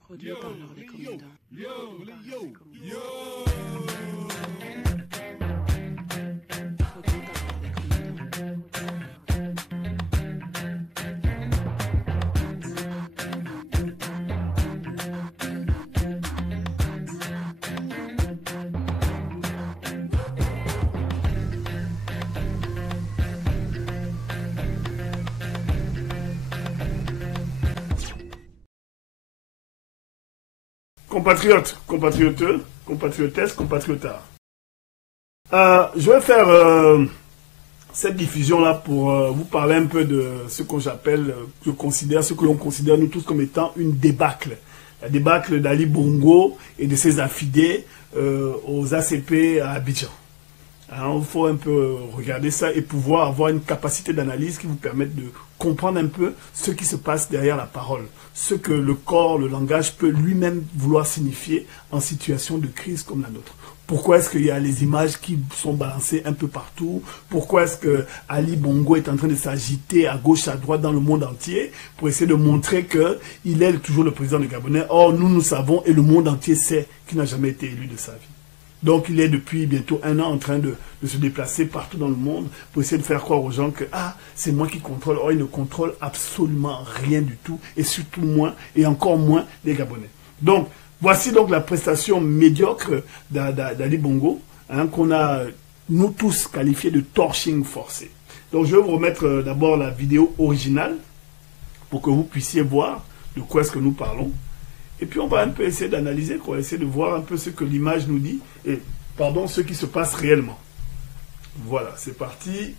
Produit par les commandants. Compatriotes, compatrioteux, compatriotesses, compatriotards. Je vais faire cette diffusion-là pour vous parler un peu de ce que j'appelle, ce que l'on considère nous tous comme étant une débâcle. La débâcle d'Ali Bongo et de ses affidés aux ACP à Abidjan. Alors, il faut un peu regarder ça et pouvoir avoir une capacité d'analyse qui vous permette de comprendre un peu ce qui se passe derrière la parole, ce que le corps, le langage peut lui-même vouloir signifier en situation de crise comme la nôtre. Pourquoi est-ce qu'il y a les images qui sont balancées un peu partout? Pourquoi est-ce que Ali Bongo est en train de s'agiter à gauche, à droite dans le monde entier pour essayer de montrer qu'il est toujours le président du Gabonais? Or, nous savons et le monde entier sait qu'il n'a jamais été élu de sa vie. Donc, il est depuis bientôt 1 an en train de se déplacer partout dans le monde pour essayer de faire croire aux gens que c'est moi qui contrôle. Or, il ne contrôle absolument rien du tout et surtout moins et encore moins les Gabonais. Donc, voici donc la prestation médiocre d'Ali Bongo qu'on a, nous tous, qualifié de torching forcé. Donc, je vais vous remettre d'abord la vidéo originale pour que vous puissiez voir de quoi est-ce que nous parlons. Et puis on va un peu essayer d'analyser, essayer de voir un peu ce que l'image nous dit, et pardon, ce qui se passe réellement. Voilà, c'est parti.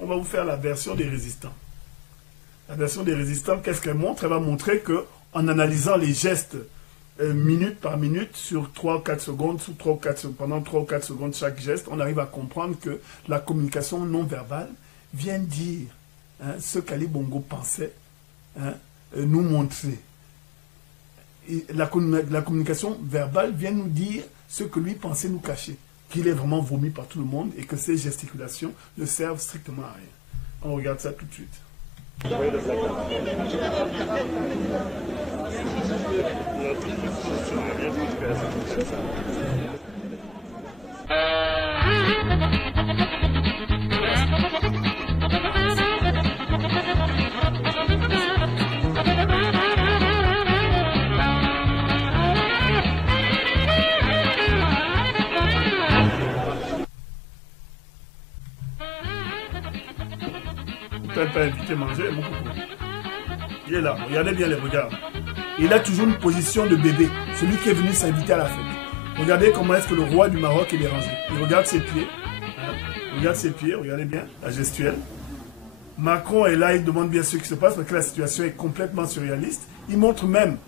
On va vous faire la version des résistants. La version des résistants, qu'est-ce qu'elle montre? Elle va montrer qu'en analysant les gestes minute par minute sur 3 ou 4 secondes, pendant 3 ou 4 secondes chaque geste, on arrive à comprendre que la communication non verbale vient dire ce qu'Ali Bongo pensait nous montrer. Et la communication verbale vient nous dire ce que lui pensait nous cacher, qu'il est vraiment vomi par tout le monde et que ces gesticulations ne servent strictement à rien. On regarde ça tout de suite. Pas invité à manger, il est là, regardez bien les regards. Il a toujours une position de bébé, celui qui est venu s'inviter à la fête. Regardez comment est-ce que le roi du Maroc est dérangé. Il regarde ses pieds, regarde ses pieds, regardez bien la gestuelle. Macron est là, il demande bien ce qui se passe parce que la situation est complètement surréaliste. Il montre même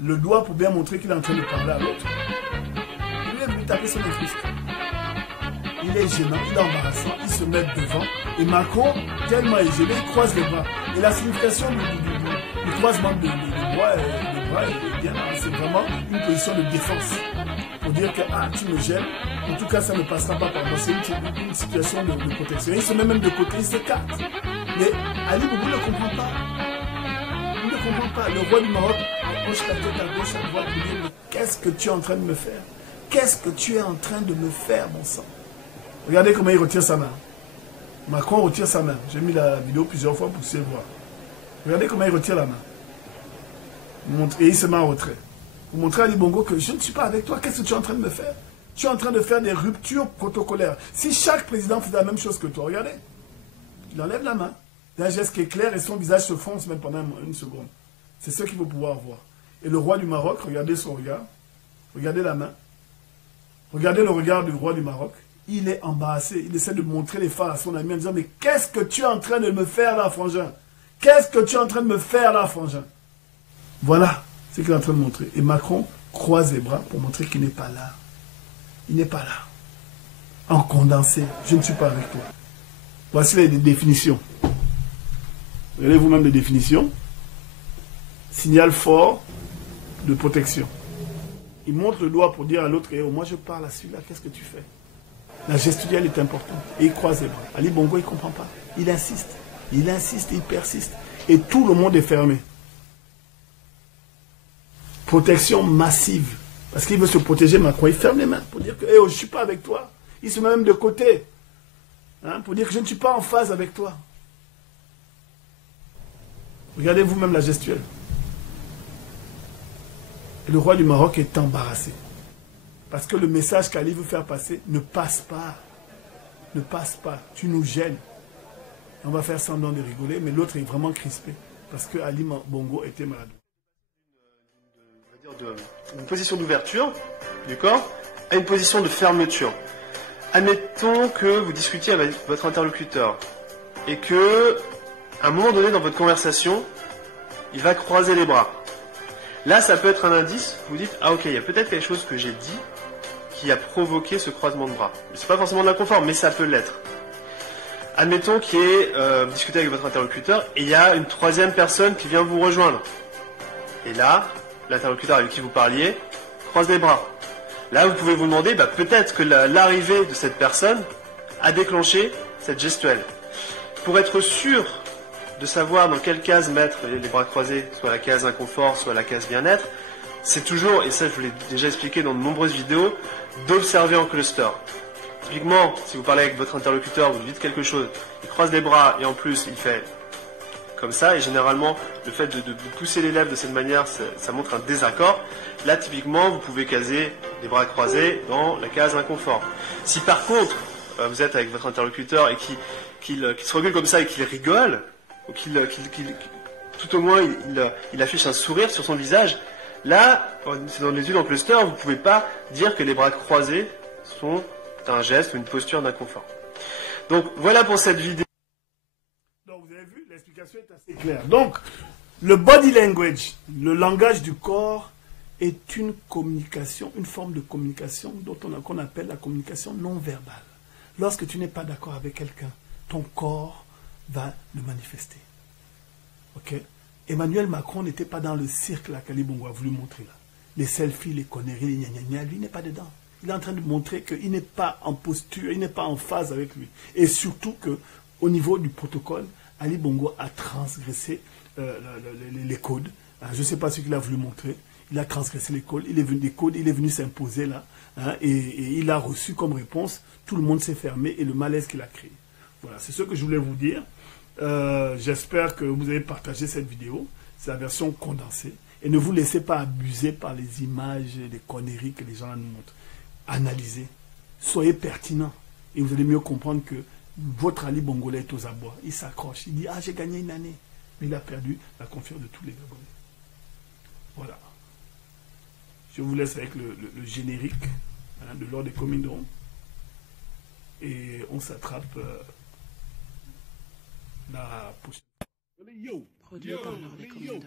le doigt pour bien montrer qu'il est en train de parler à l'autre. Il est venu taper son incruste. Il est gênant, il est embarrassant, il se met devant. Et Macron, tellement est gêné, il croise les bras. Et la signification du croisement des bras est bien là. C'est vraiment une position de défense. Pour dire que tu me gênes, en tout cas ça ne passera pas par moi. C'est une situation de protection. Il se met même de côté, il s'écarte. Mais Ali Bongo ne comprend pas. Il ne comprend pas. Le roi du Maroc approche la tête à gauche, à droite, pour dire mais qu'est-ce que tu es en train de me faire? Qu'est-ce que tu es en train de me faire, mon sang? Regardez comment il retire sa main. Macron retire sa main. J'ai mis la vidéo plusieurs fois pour que vous puissiez voir. Regardez comment il retire la main. Et il se met en retrait. Vous montrez à Ali Bongo que je ne suis pas avec toi. Qu'est-ce que tu es en train de me faire? Tu es en train de faire des ruptures protocolaires. Si chaque président faisait la même chose que toi, regardez. Il enlève la main. Il a un geste qui est clair et son visage se fonce même pendant une seconde. C'est ce qu'il faut pouvoir voir. Et le roi du Maroc, regardez son regard. Regardez la main. Regardez le regard du roi du Maroc. Il est embarrassé. Il essaie de montrer les phares à son ami en disant « Mais qu'est-ce que tu es en train de me faire là, frangin? Qu'est-ce que tu es en train de me faire là, frangin ?» Voilà ce qu'il est en train de montrer. Et Macron croise les bras pour montrer qu'il n'est pas là. Il n'est pas là. En condensé, je ne suis pas avec toi. Voici les définitions. Regardez vous-même les définitions. Signal fort de protection. Il montre le doigt pour dire à l'autre, eh, moi je parle à celui-là, qu'est-ce que tu fais? La gestuelle est importante. Et il croise les bras. Ali Bongo, il ne comprend pas. Il insiste, il persiste. Et tout le monde est fermé. Protection massive. Parce qu'il veut se protéger, Macron, il ferme les mains pour dire que hey, oh, je ne suis pas avec toi. Il se met même de côté. Hein, pour dire que je ne suis pas en phase avec toi. Regardez vous-même la gestuelle. Et le roi du Maroc est embarrassé. Parce que le message qu'Ali veut faire passer ne passe pas. Ne passe pas. Tu nous gênes. On va faire semblant de rigoler, mais l'autre est vraiment crispé. Parce que Ali Bongo était malade. Une position d'ouverture du corps à une position de fermeture. Admettons que vous discutiez avec votre interlocuteur et que, à un moment donné dans votre conversation, il va croiser les bras. Là, ça peut être un indice. Vous dites, ah ok, il y a peut-être quelque chose que j'ai dit qui a provoqué ce croisement de bras. C'est pas forcément de l'inconfort, mais ça peut l'être. Admettons qu'il y ait discuté avec votre interlocuteur et il y a une troisième personne qui vient vous rejoindre. Et là, l'interlocuteur avec qui vous parliez croise les bras. Là, vous pouvez vous demander, peut-être que l'arrivée de cette personne a déclenché cette gestuelle. Pour être sûr de savoir dans quelle case mettre les bras croisés, soit la case inconfort, soit la case bien-être, c'est toujours, et ça je vous l'ai déjà expliqué dans de nombreuses vidéos, d'observer en cluster. Typiquement, si vous parlez avec votre interlocuteur, vous lui dites quelque chose, il croise les bras et en plus il fait comme ça, et généralement le fait de pousser les lèvres de cette manière, ça montre un désaccord. Là typiquement, vous pouvez caser les bras croisés dans la case inconfort. Si par contre, vous êtes avec votre interlocuteur et qu'il se recule comme ça et qu'il rigole, ou tout au moins il affiche un sourire sur son visage, là, c'est dans l'étude en cluster, vous ne pouvez pas dire que les bras croisés sont un geste ou une posture d'inconfort. Donc voilà pour cette vidéo. Donc vous avez vu, l'explication est assez claire. Donc, le body language, le langage du corps, est une communication, une forme de communication qu'on appelle la communication non verbale. Lorsque tu n'es pas d'accord avec quelqu'un, ton corps va le manifester. Ok? Emmanuel Macron n'était pas dans le cirque là qu'Ali Bongo a voulu montrer là. Les selfies, les conneries, les gna-gna-gna, lui n'est pas dedans. Il est en train de montrer qu'il n'est pas en posture, il n'est pas en phase avec lui. Et surtout qu'au niveau du protocole, Ali Bongo a transgressé les codes. Je ne sais pas ce qu'il a voulu montrer. Il a transgressé les codes, il est venu s'imposer là. Et il a reçu comme réponse, tout le monde s'est fermé et le malaise qu'il a créé. Voilà, c'est ce que je voulais vous dire. J'espère que vous avez partagé cette vidéo. C'est la version condensée. Et ne vous laissez pas abuser par les images et les conneries que les gens nous montrent. Analysez. Soyez pertinent. Et vous allez mieux comprendre que votre Ali Bongolais est aux abois. Il s'accroche. Il dit, ah, j'ai gagné une année. Mais il a perdu la confiance de tous les Gabonais. Voilà. Je vous laisse avec le générique de l'ordre des communes. Et on s'attrape la prochaine. Produit par l'ordre des communes.